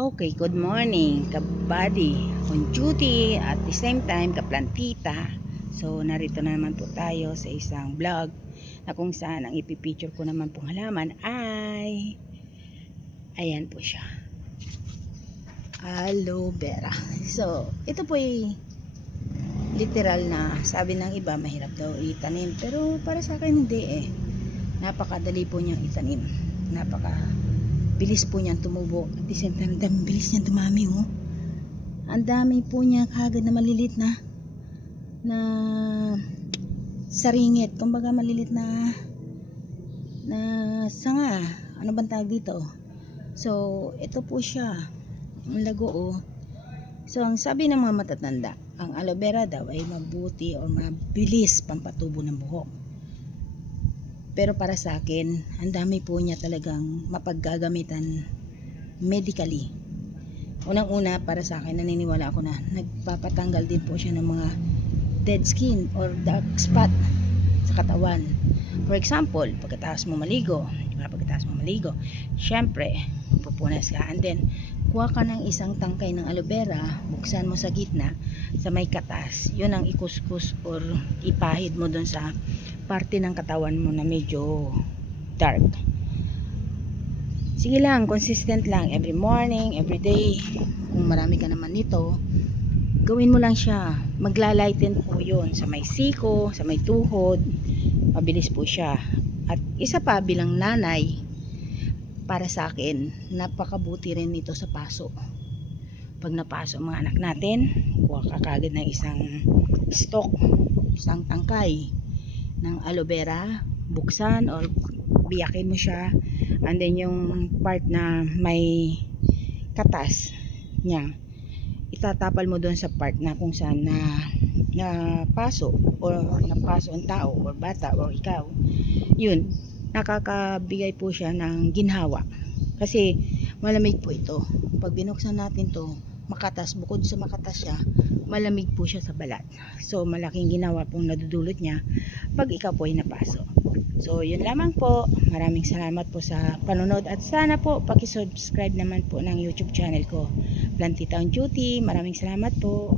Okay, good morning, kabady, on duty at the same time kaplantita. So narito na naman po tayo sa isang vlog na kung saan ang ipipicture ko naman pong halaman ay ayan po siya, aloe vera. So ito po ay literal na sabi ng iba mahirap daw itanim, pero para sa akin hindi napakadali po niyang itanim, napaka bilis po niyang tumubo. At the same time, bilis niyang dumami ang dami po niya kagad na malilit na saringit, kumbaga malilit na sanga, ano bang tawag dito. So ito po siya, ang lago So ang sabi ng mga matatanda, ang aloe vera daw ay mabuti o mabilis pampatubo ng buhok. Pero para sa akin, ang dami po niya talagang mapaggagamitan medically. Unang-una, para sa akin, naniniwala ako na nagpapatanggal din po siya ng mga dead skin or dark spot sa katawan. For example, pagkatapos mo maligo, syempre, pupunas ka, and then kuha ka ng isang tangkay ng aloe vera, buksan mo sa gitna, sa may katas, yun ang ikuskus or ipahid mo dun sa parte ng katawan mo na medyo dark. Sige lang, consistent lang, every morning, every day. Kung marami ka naman nito, gawin mo lang siya, maglalighten po yun sa may siko, sa may tuhod, mabilis po siya. At isa pa, bilang nanay, para sa akin, napakabuti rin ito sa paso. Pag napaso ang mga anak natin, kuha ka kagad ng isang stalk, isang tangkay ng aloe vera, buksan or biyakin mo siya, and then yung part na may katas niya, itatapal mo doon sa part na kung saan na paso or napaso ang tao or bata or ikaw. Yun, nakakabigay po siya ng ginhawa kasi malamig po ito. Pag binuksan natin to, makatas, bukod sa makatas siya, malamig po siya sa balat. So malaking ginawa pong nadudulot niya pag ikaw po ay napaso. So yun lamang po, maraming salamat po sa panonood at sana po paki-subscribe naman po ng YouTube channel ko, Plantita on Duty. Maraming salamat po.